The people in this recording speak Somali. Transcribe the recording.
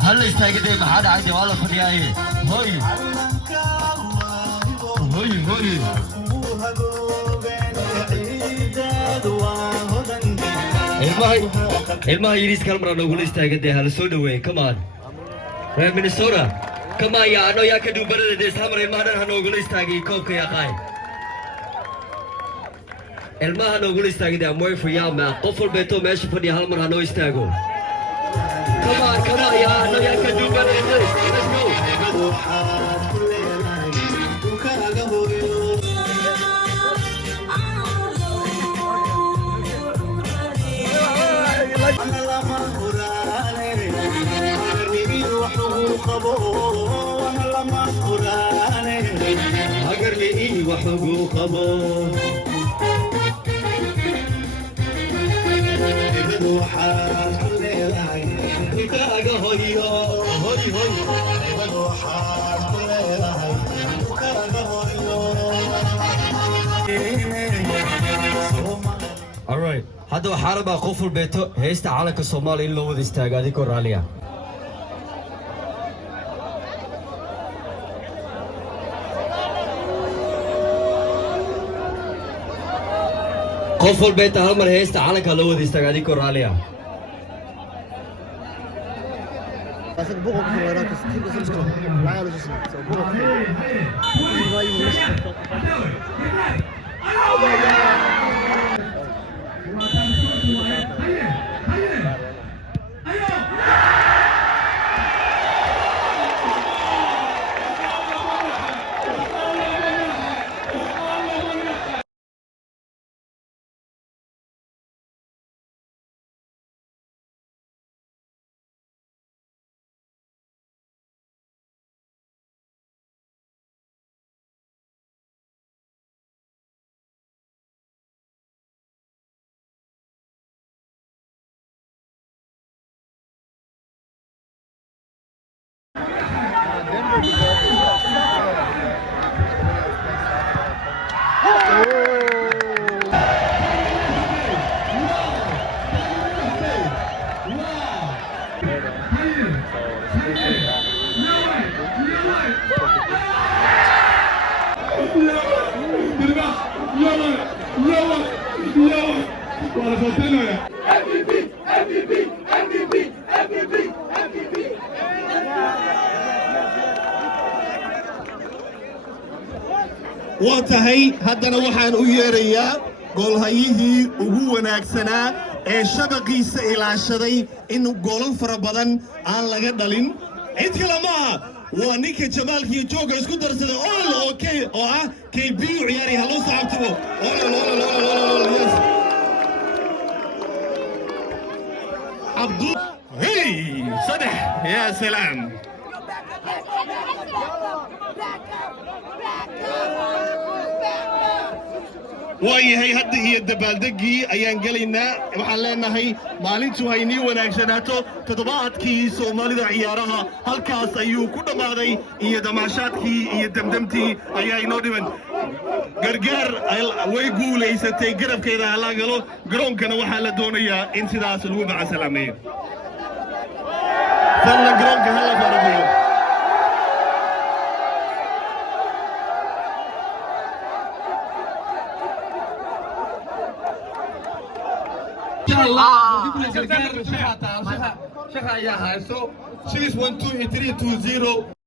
هل استاجدي محاد عادي ولا فنياي هوي هوي هوي ilmaha yiriis kalmar nagula istaagay hal soo dhaweey come on reer Minnesota come on ya ano ya ka dubarada de samar ilmaha han nagula istaagay koobka yaqaan ilmaha nagula istaagay am way for ya ma qof walbeeto meesha fadhiya hal mar hanoo istaago come on ya ano ya ka dubarada let's go أجر لي وحقوق أبو ابن وحاج كل العين كاجا هوي هوي هوي ابن وحاج كل العين كاجا هوي alright هذا حارب أخوف البيت هيست على كصومال إلا وذي استعجادي كوراليا خوف البيت هالمر هيست على كلو وذي استعجادي كوراليا وانتهي هدنا وحان ويريا قول هايهي وهو ناكسنا شبقي سئل عشري إنه قول فربضان عن لغا دالين انت لما وانيك جمال كي جوغا اسكو درسده اول اوكي كي بيو عياري هلو صعبتبو اول يس عبدو هي صدح يا سلام waayahay hadda iyo dabaaldegii ayaan gelaynaa waxaan leenahay maalintu haynii wanaagsanaato toddobaadkii Soomaalida ciyaaraha halkaas ayuu ku dhamaaday iyo damaashaadkii iyo damdamtii ayaa inoo dhiman gargaar way guulaysatay garabkeeda hala galo garoonkana waxaa la doonayaa in sidaas lagu macasalaameeyo fadlan garoonka hala farabiyo شيخ يا هايسو 612 320